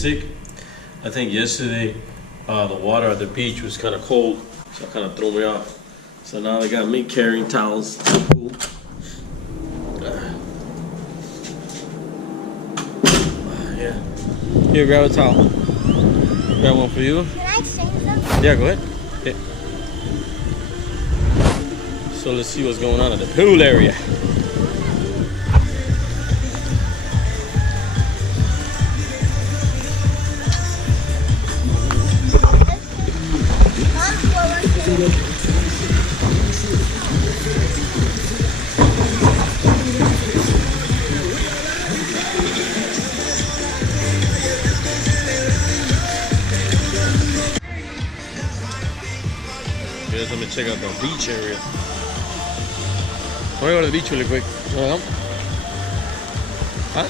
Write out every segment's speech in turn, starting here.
sick. I think yesterday the water at the beach was kind of cold, so it kind of threw me off. So now they got me carrying towels to the pool. Yeah. Here, grab a towel. Grab one for you. Can I exchange them? Yeah, go ahead. Okay. So let's see what's going on at the pool area. Let me check out the beach area. I want to go to the beach really quick. You wanna come? Huh?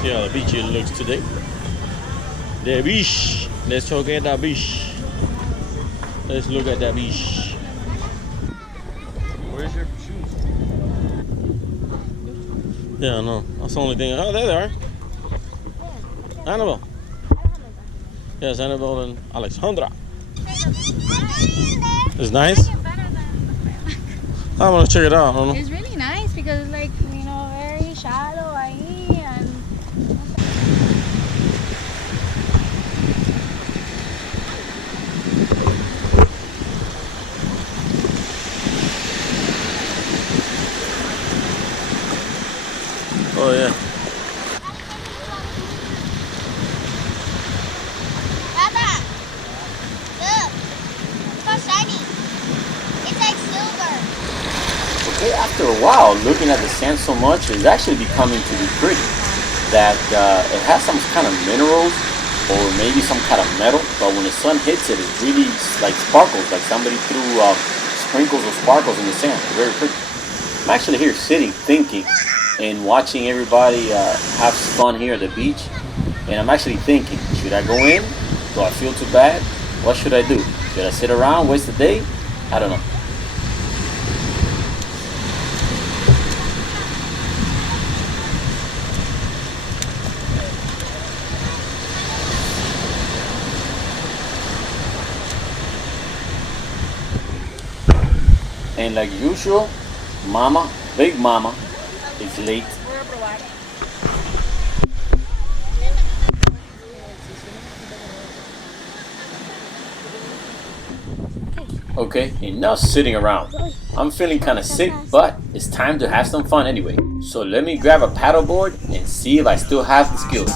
See how the beach looks today. The beach. Let's talk at the beach. Let's look at the beach. Where's your shoes? Yeah, I know. That's the only thing. Oh, there they are. Annabelle. Yes, Annabelle and Alexandra. It's nice. I want to check it out. I don't know. It's really nice because it's like, you know, very shallow ahí and oh yeah. Papa, look, it's so shiny. It's like silver. Okay, after a while, looking at the sand so much, it's actually becoming to be pretty. That it has some kind of minerals or maybe some kind of metal, but when the sun hits it, it really like sparkles, like somebody threw sprinkles of sparkles in the sand. It's very pretty. I'm actually here sitting, thinking, and watching everybody have fun here at the beach. And I'm actually thinking, should I go in? Do I feel too bad? What should I do? Should I sit around, waste the day? I don't know. And like usual, Mama, Big Mama, is late. Okay, enough sitting around. I'm feeling kind of sick, but it's time to have some fun anyway. So let me grab a paddleboard and see if I still have the skills.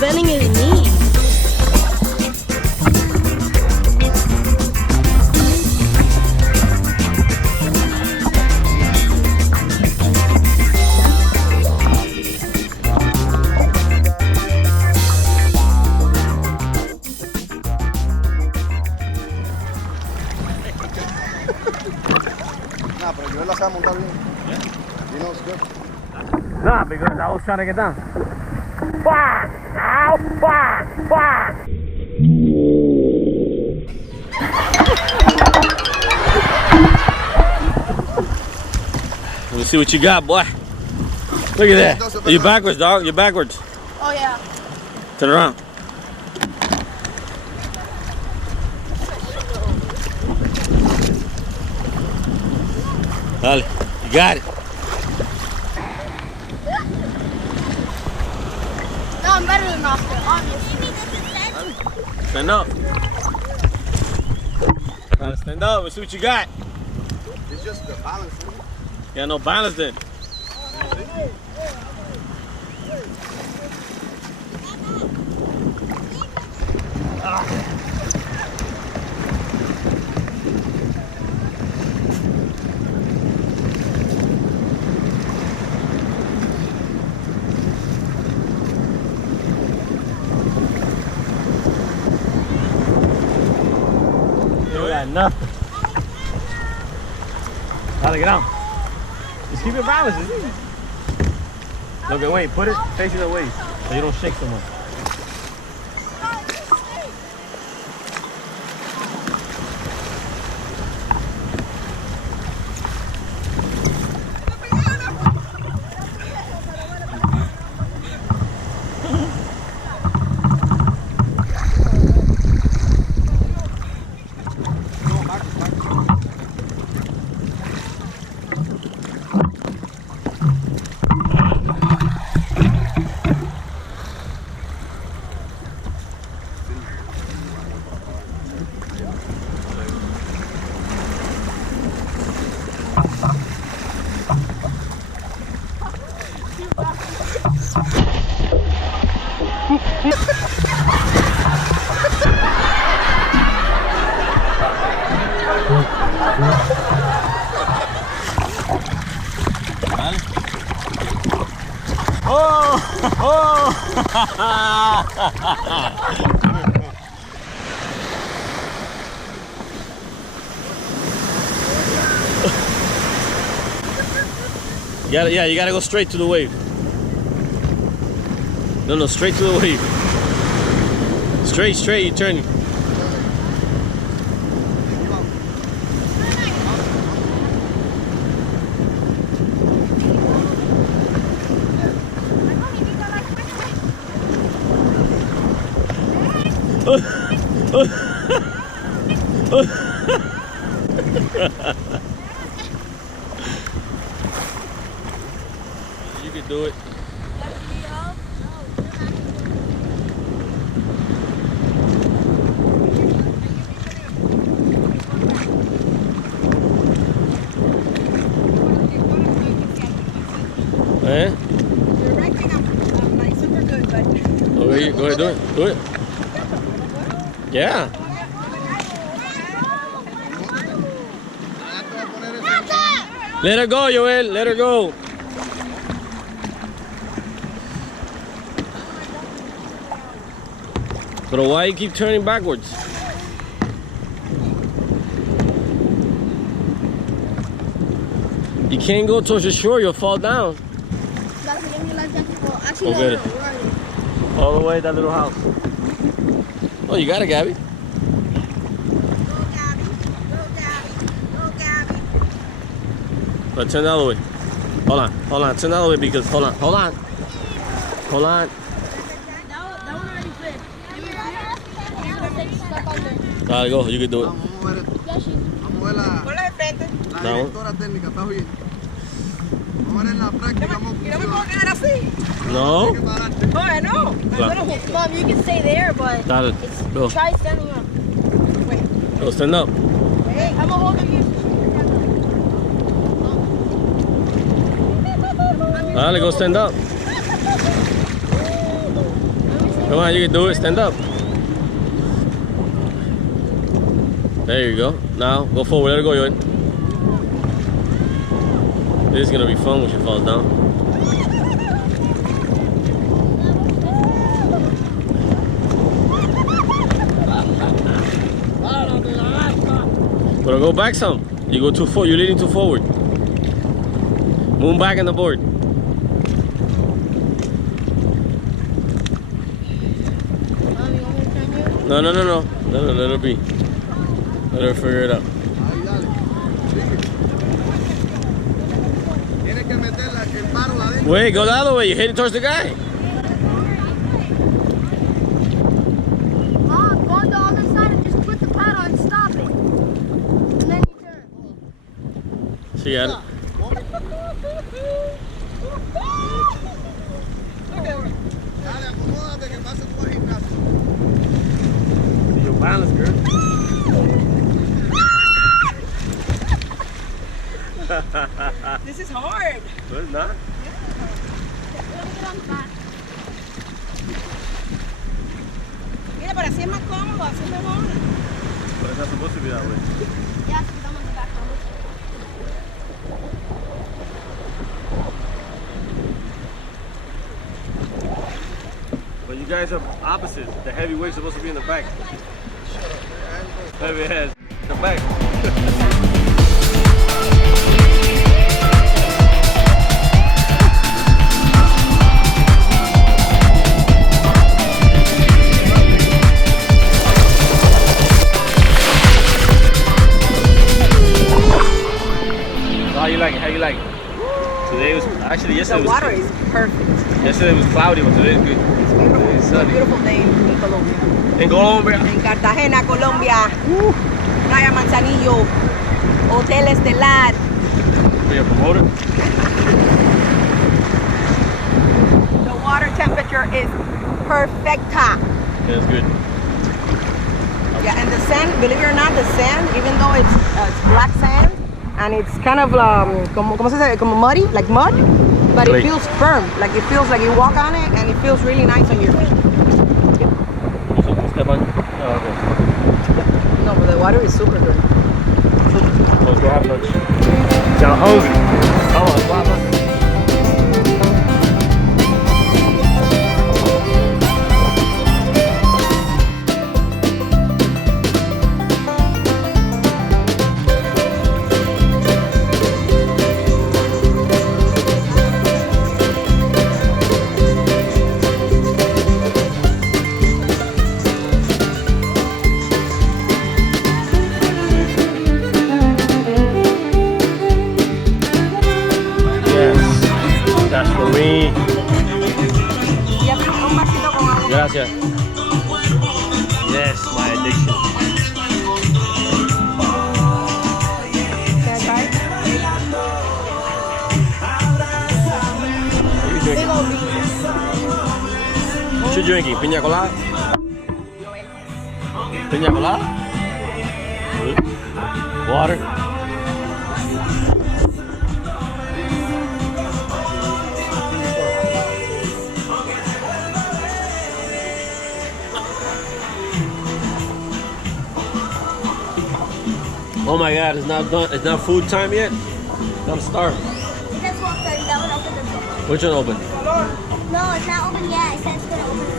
Bending his knees. Nah, pero yo la sé montar bien. You know it's good. Nah, because I was trying to get down. Fuck! Ow! Fuck! Fuck! Let me see what you got, boy. Look at that. You're backwards, dog. You're backwards. Oh yeah. Turn around. Dale. You got it. No, I'm better than Oscar, obviously. Stand up. Stand up and see what you got. It's just the balance. You got no balance then. Nothing. Gotta get out. Just keep it balanced. It's easy. Look away. Put it facing away so you don't shake so much. You gotta go straight to the wave. No, straight to the wave. Straight, you turn. You can do it. Eh? Directing, I'm like super good, but. Okay, go ahead, do it. Yeah. Let her go, Joel. Let her go. But why you keep turning backwards? You can't go towards the shore, you'll fall down. Actually, Go get it. where are you? All the way to that little house. Oh, you got it, Gabby. Go, Gabby. Go, Gabby. Go, Gabby. But turn the other way. Hold on. Turn the other way because, hold on. No, that one already flipped. Dale, go, you can do it. Vamos a ver, Yeah, she. vamos a ver la Ponla de frente. directora técnica, está bien. Vamos a ver en la práctica. Vamos Y no me puedo quedar así. No? Oye, no. Claro. Mom, you can stay there, but Dale, go. try standing up. Go, stand up. Hey, I'm gonna hold you. Dale, go stand up. Come on, you can do it. Stand up. There you go. Now, go forward. Let her go, Joel. This is going to be fun when she falls down. But go back some. You go too far. You're leaning too forward. Move back on the board. Mom, you want me to turn you? No. Let her be. Let her figure it out. Ahí, dale. Sigue. Tienes que meterla, que el paro la adentro. Wait, go the other way. You're heading towards the guy. Mom, go on the other side and just put the paddle and stop it. And then you turn. She got it. Dale, acomódate que pase por el gimnasio. Your balance, girl. This is hard. No, it's not. Let me get on the back. Get Mira, pero así es más cómodo, así es mejor. But it's not supposed to be that way. Yeah, because I'm on the back row. But you guys are opposites. The heavyweight's supposed to be in the back. Heavy head in the back. How you like it? How you like it? Today was actually yesterday. The water is perfect. Yesterday was cloudy, but today is good. It's beautiful. It's a sunny. beautiful day in Colombia. In Colombia. En Cartagena, Colombia. Playa Manzanillo. Hotel Estelar. We are promoted. The water temperature is perfecta. Yeah, it's good. Yeah, and the sand, believe it or not, the sand, even though it's black sand, and it's kind of como se dice, como muddy, like mud, but Clay. it feels firm. Like it feels like you walk on it, and it feels really nice on your feet. Step on. Oh, okay. No, but the water is super good. Let's go have lunch. Sound hungry. Come on, let's go have lunch. That's for me. Gracias. Yes, my addiction. What are you drinking? What you drinking? Piña colada? Piña colada? Good. Water? Oh my God, it's not done. It's not food time yet. I'm starving. It says 12:30. That one opened the door. Which one open? No, it's not open yet. It says it's gonna open soon.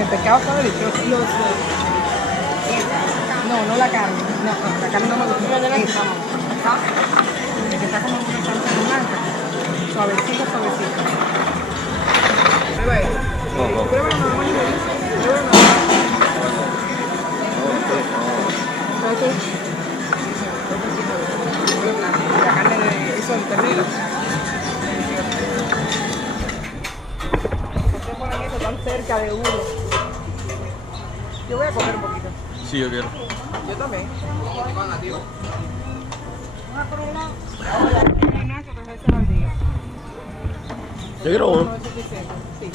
El pescado está delicioso. No la carne. No, la carne no me gusta. El que está como una salsa blanca. Suavecito. Pruébalo, mamá, y me dice. La carne de eso, el ternero. Tan cerca de uno. Yo voy a comer un poquito. Sí, yo quiero. Yo también. Yo quiero uno.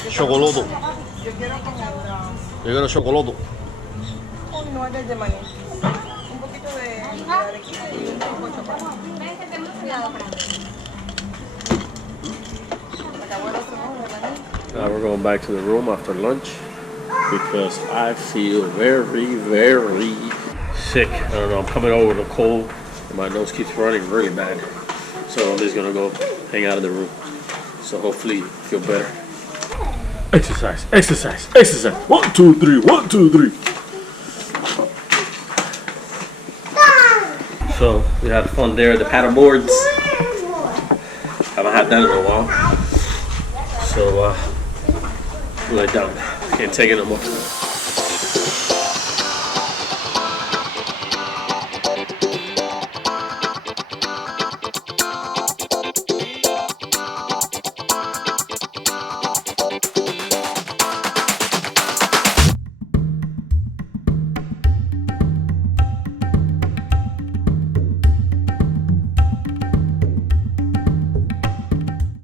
Chocoloto. Yo quiero como Yo quiero chocoloto. un nuez de maní. Un poquito de arequipe y un poco de chocolate. Now we're going back to the room after lunch because I feel very, very sick. I don't know, I'm coming over with a cold and my nose keeps running really bad. So I'm just gonna go hang out in the room. So hopefully feel better. Exercise. 1, 2, 3, 1, 2, 3. So we had fun there at the paddleboards. Haven't had that in a while. So, let down. Can't take it no more.